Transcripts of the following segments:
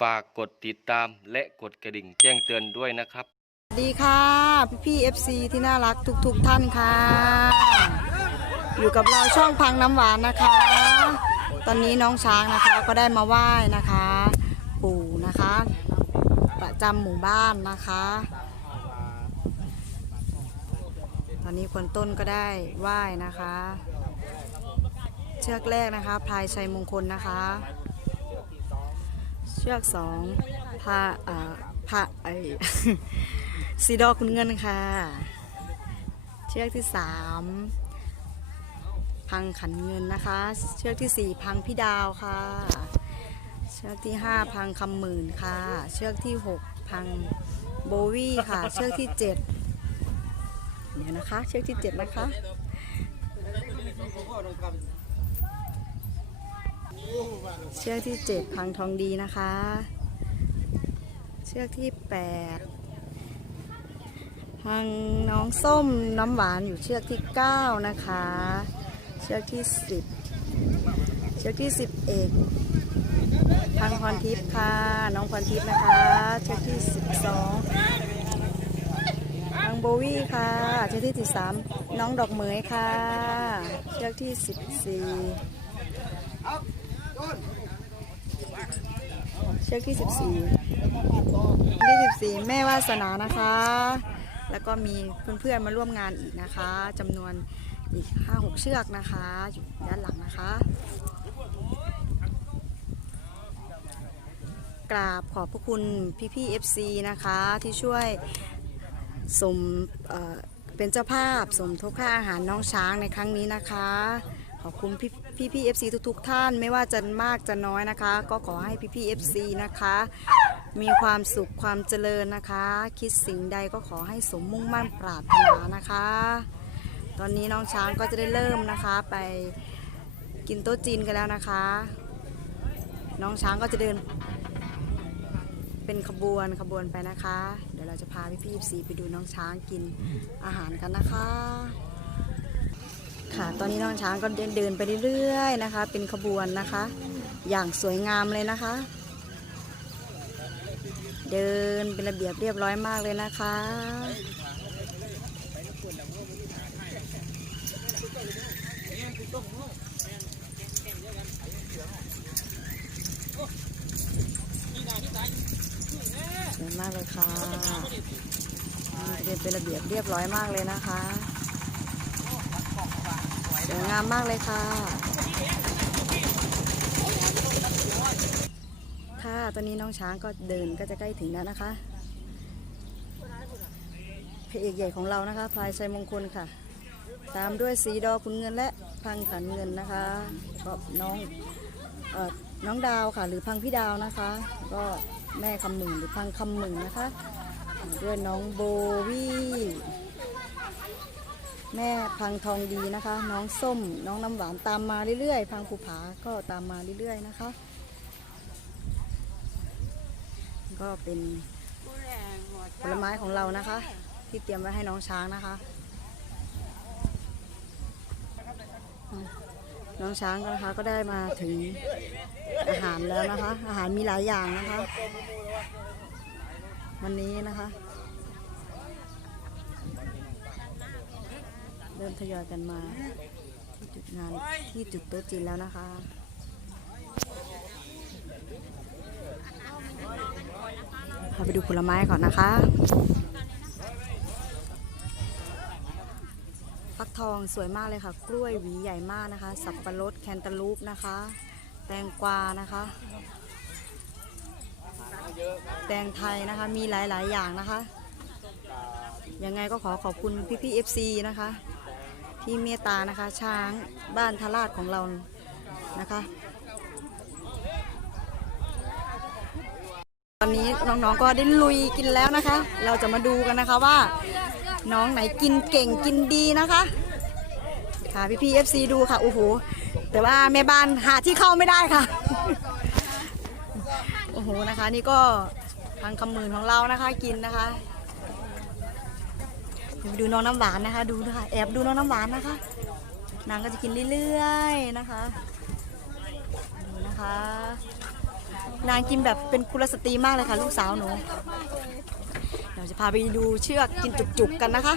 ฝากกดติดตามและกดกระดิ่งแจ้งเตือนด้วยนะครับ สวัสดีค่ะพี่พี่เอฟซีที่น่ารักทุกๆทท่านค่ะ อยู่กับเราช่องพังน้ำหวานนะคะ ตอนนี้น้องช้างนะคะก็ได้มาไหว้นะคะ ปู่นะคะ ประจำหมู่บ้านนะคะ ตอนนี้คนต้นก็ได้ไหว้นะคะ เชือกแรกนะคะพลายชัยมงคลนะคะ ชือกสองพาเอ่อพาไอซีดอคุณเงินค่ะ เชือกที่สามพังขันเงินนะคะ เชือกที่สี่พังพี่ดาวค่ะ เชือกที่ห้าพังคำหมื่นค่ะ เชือกที่หกพังโบวี่ค่ะ เชือกที่เจ็ดเดี๋ยวนะคะ เชือกที่เจ็ดนะคะ เชือกที่เจ็ดพังทองดีนะคะ เชือกที่แปดพังน้องส้มน้ำหวานอยู่เชือกที่เก้านะคะ เชือกที่สิบเชือกที่สิบเอกพังพรทิพย์ค่ะ น้องพรทิพย์นะคะ เชือกที่สิบสองพังโบวี่ค่ะ เชือกที่สิบสามน้องดอกเหมยค่ะ เชือกที่สิบสี่ เชือกที่ 14ที่ 14 แม่วาสนานะคะ แล้วก็มีเพื่อนๆมาร่วมงานอีกนะคะจำนวนอีก 5-6 เชือกนะคะอยู่ด้านหลังนะคะ กราบขอบพระคุณพี่ๆ FC นะคะที่ช่วยสมเเป็นเจ้าภาพสมทบค่าอาหารน้องช้างในครั้งนี้นะคะ ขอบคุณพี่พี่พี่ FC ทุกๆ ท่านไม่ว่าจะมากจะน้อยนะคะ ก็ขอให้พี่พี่ FC นะคะ มีความสุขความเจริญนะคะ คิดสิ่งใดก็ขอให้สมมุ่งมั่นปรารถนานะคะ ตอนนี้น้องช้างก็จะได้เริ่มนะคะไปกินโต๊ะจีนกันแล้วนะคะ น้องช้างก็จะเดิน เป็นขบวนขบวนไปนะคะ เดี๋ยวเราจะพาพี่พี่ FC ไปดูน้องช้างกินอาหารกันนะคะ ค่ะ ตอนนี้น้องช้างก็เดินเดินไปเรื่อยๆนะคะ เป็นขบวนนะคะ อย่างสวยงามเลยนะคะ เดินเป็นระเบียบเรียบร้อยมากเลยนะคะสวยมากเลยค่ะเดินเป็นระเบียบเรียบร้อยมากเลยนะคะามมากเลยค่ะ ค่ะตอนนี้น้องช้างก็เดินก็จะใกล้ถึงแล้วนะคะพระเอกใหญ่ของเรานะคะพลายชัยมงคลค่ะ ตามด้วยสีดอคุณเงินและพังขันเงินนะคะก็น้องเอ่อน้องดาวค่ะ หรือพังพี่ดาวนะคะ ก็แม่คำหนึ่งหรือพังคำหนึ่งนะคะด้วยน้องโบวี่ แม่พังทองดีนะคะ น้องส้ม น้องน้ำหวานตามมาเรื่อยๆ พังภูผาก็ตามมาเรื่อยๆนะคะ ก็เป็นผลไม้ของเรานะคะ ที่เตรียมไว้ให้น้องช้างนะคะ น้องช้างก็นะคะก็ได้มาถึงอาหารแล้วนะคะ อาหารมีหลายอย่างนะคะ วันนี้นะคะ เริ่มทยอยกันมาที่จุดงานที่จุดโต๊ะจีนแล้วนะคะพาไปดูผลไม้ก่อนนะคะฟักทองสวยมากเลยค่ะ กล้วยหวีใหญ่มากนะคะ สับปะรดแคนตาลูปนะคะ แตงกวานะคะ แตงไทยนะคะ มีหลายๆ อย่างนะคะ ยังไงก็ขอขอบคุณพี่พี่เอฟซีนะคะ ที่เมตตานะคะ ช้างบ้านทราชของเรานะคะตอนนี้น้องๆก็ได้ลุยกินแล้วนะคะ เราจะมาดูกันนะคะว่า น้องไหนกินเก่งกินดีนะคะ ค่ะพี่พี่เอฟซีดูค่ะโอ้โหแต่ว่าแม่บ้านหาที่เข้าไม่ได้ค่ะโอ้โหนะคะ นี่ก็ทางคำมืนของเรานะคะกินนะคะ ดูน้องน้ำหวานนะคะ ดูนะคะแอบดูน้องน้ำหวานนะคะ นางก็จะกินเรื่อยๆนะคะดูนะคะ นางกินแบบเป็นกุลสตรีมากเลยค่ะ ลูกสาวหนูเดี๋ยวจะพาไปดูเชือกกินจุกๆกันนะคะ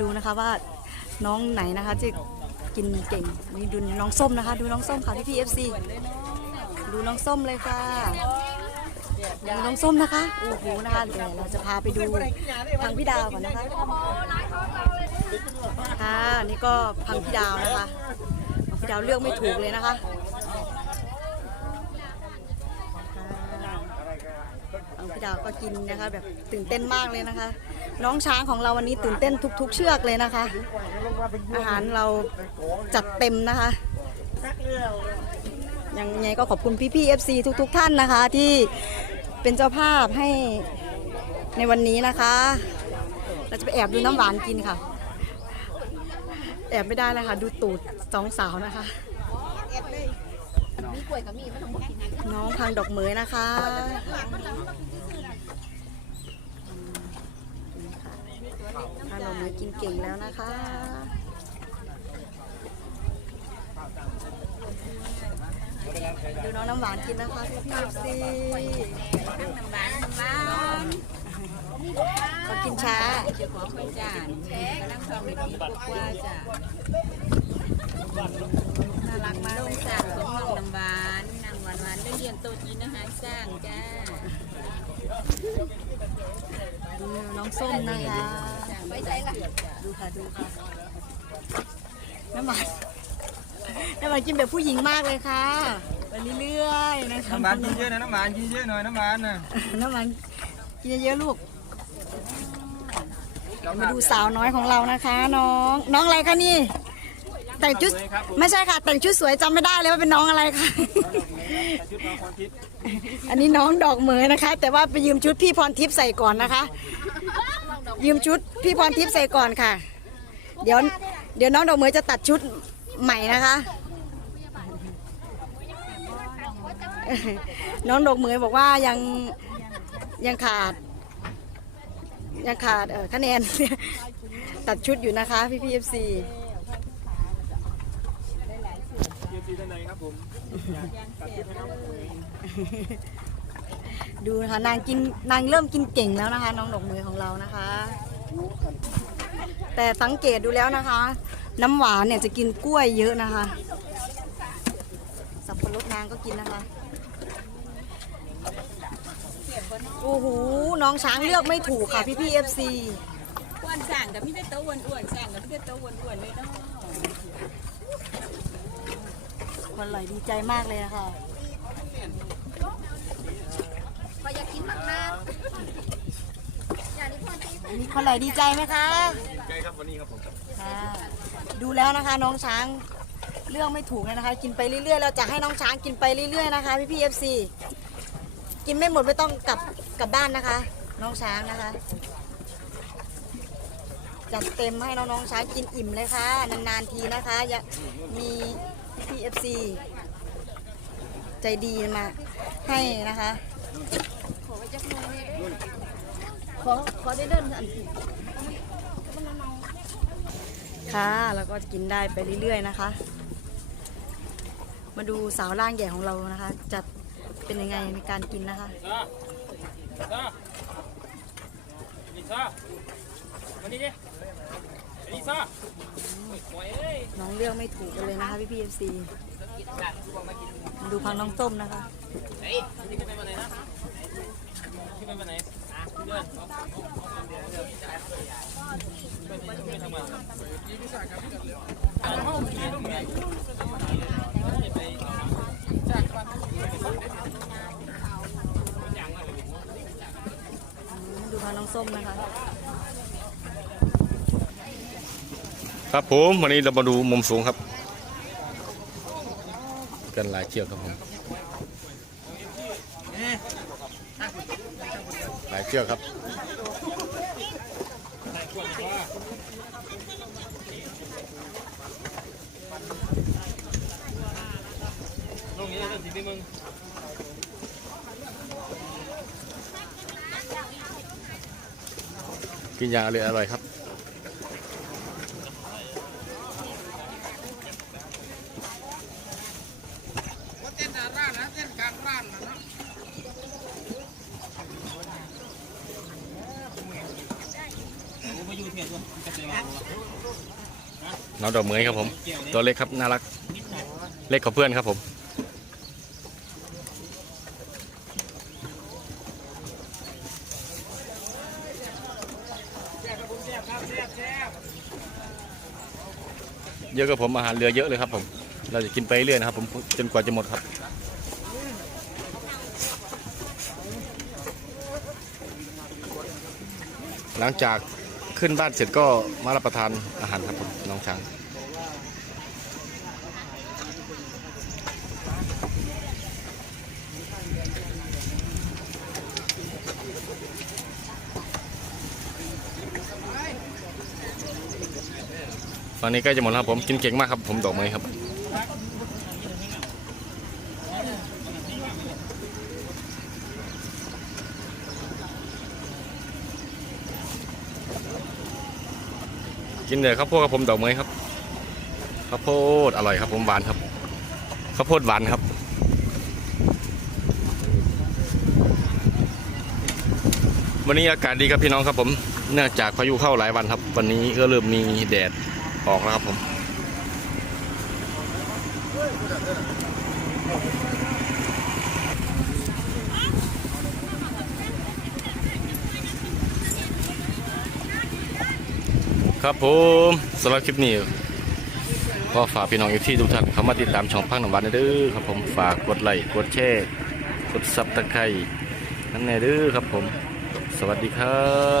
ดูนะคะว่าน้องไหนนะคะจะกินเก่งนี่ดูน้องส้มนะคะ ดูน้องส้มค่ะพี่พีเอฟซีดูน้องส้มเลยค่ะ ดูน้องส้มนะคะโอ้โหนะคะเดี๋ยวเราจะพาไปดูพังพี่ดาวก่อนนะคะค่ะนี่ก็พังพี่ดาวนะคะพังพี่ดาวเลือกไม่ถูกเลยนะคะพังพี่ดาวก็กินนะคะแบบตื่นเต้นมากเลยนะคะ น้องช้างของเราวันนี้ตื่นเต้นทุก ๆ เชือกเลยนะคะ อาหารเราจัดเต็มนะคะยังไงก็ขอบคุณพี่ๆ FC ทุกๆ ท่านนะคะที่ เป็นเจ้าภาพให้ในวันนี้นะคะ เราจะไปแอบดูน้ำหวานกินค่ะ แอบไม่ได้เลยค่ะ ดูตูดสองสาวนะคะ น้องพังดอกเหมยนะคะ พังดอกเหมยกินเก่งแล้วนะคะดูน้องน้ำหวานกินนะคะพี่พีซีน้ำหวานน้ำหวาน เขา กินช้าเจ้าของคนจานกำลังทองได้ปีกว่าๆจ้ะน่ารักมากเลยสร้างของน้องน้ำหวานนางหวานหวานๆได้เลี้ยงโตจีนอาหารสร้างจ้าดูน้องส้มนะคะไปใจละดูค่ะดูค่ะน้ำหวานน้ำหวานกินแบบผู้หญิงมากเลยค่ะไปเรื่อยๆนะคะน้ำหวานกินเยอะนะน้ำหวานกินเยอะหน่อยน้ำหวานนะน้ำหวานกินเยอะๆลูก มาดูสาวน้อยของเรานะคะ น้อง น้องอะไรคะนี่ แต่งชุดไม่ใช่ค่ะ แต่งชุดสวยจำไม่ได้เลยว่าเป็นน้องอะไรค่ะ อันนี้น้องดอกเหมยนะคะ แต่ว่าไปยืมชุดพี่พรทิพย์ใส่ก่อนนะคะ ยืมชุดพี่พรทิพย์ใส่ก่อนค่ะ เดี๋ยวเดี๋ยวน้องดอกเหมยจะตัดชุดใหม่นะคะ น้องดอกเหมยบอกว่ายังยังขาด ยังขาดเออคะแนน ตัดชุดอยู่นะคะ พี่พีเอฟซีเทียบซีท่านใดครับผมตัดชุดให้น้องดูนะคะนางกินนางเริ่มกินเก่งแล้วนะคะ น้องดอกเหมยของเรานะคะ แต่สังเกตดูแล้วนะคะ น้ำหวานเนี่ยจะกินกล้วยเยอะนะคะ สับปะรดนางก็กินนะคะโอ้โห น้องช้างเลือกไม่ถูกค่ะพี่พี่เอฟซีอ้วนสร้างกับพี่ได้โตอ้วนอ้วนๆสร้างกับพี่ได้โตอ้วนอ้วนๆเลยเนาะคนไหลดีใจมากเลยนะคะพออยากกินมากนะมีคนไหลดีใจไหมคะใจครับวันนี้ครับผมค่ะดูแล้วนะคะน้องช้างเลือกไม่ถูกเลยนะคะ กินไปเรื่อยๆเราจะให้น้องช้างกินไปเรื่อยๆนะคะพี่พี่เอฟซี กินไม่หมดไม่ต้องกลับกลับบ้านนะคะ น้องช้างนะคะจัดเต็มให้น้องๆช้างกินอิ่มเลยค่ะ นานๆทีนะคะยมีพี่เอฟซีใจดีมาให้นะคะ ขอขอได้เดินอันค่ะ แล้วก็กินได้ไปเรื่อยๆนะคะ มาดูสาวร่างใหญ่ของเรานะคะจะ เป็นยังไงในการกินนะคะน้องเลือกไม่ถูกกันเลยนะคะพี่พีเอฟซีดูพังน้องส้มนะคะเฮ้ยนี่ขึ้นไปวันไหนนะขึ้นไปวันไหนเดือนไปทำงาน ดูพังน้อง ส้มนะคะ ครับผมวันนี้เรามาดูมุมสูงครับ กันหลายเชือกครับผมหลายเชือกครับตรงนี้เรื่องสิ่งที่มึง กินยางอร่อยอร่อยครับ น้องดอกเหมยครับผม ตัวเล็กครับน่ารัก เล็กของเพื่อนครับผม เยอะกับผมอาหารเรือเยอะเลยครับผม เราจะกินไปเรื่อยนะครับ ผมจนกว่าจะหมดครับหลังจากขึ้นบ้านเสร็จก็มารับประทานอาหารครับผมน้องช้าง ตอนนี้ใกล้จะหมดแล้วครับผมกินเก่งมากครับ ผมดอกไม้ครับกินเลยข้าวโพดครับผมดอกไม้ครับข้าวโพดอร่อยครับผมหวานครับข้าวโพดหวานครับวันนี้อากาศดีครับพี่น้องครับผม เนื่องจากพายุเข้าหลายวันครับ วันนี้ก็เริ่มมีแดด ออกแล้วครับผมครับผมสำหรับคลิปนี้ก็ฝากพี่น้องอยู่ที่ทุกท่านเข้ามาติดตามช่องพังหนองวันเด้อครับผมฝากกดไลค์กดแชร์กดซับตะไคร้นั่นแน่เด้อครับผม สวัสดีครับ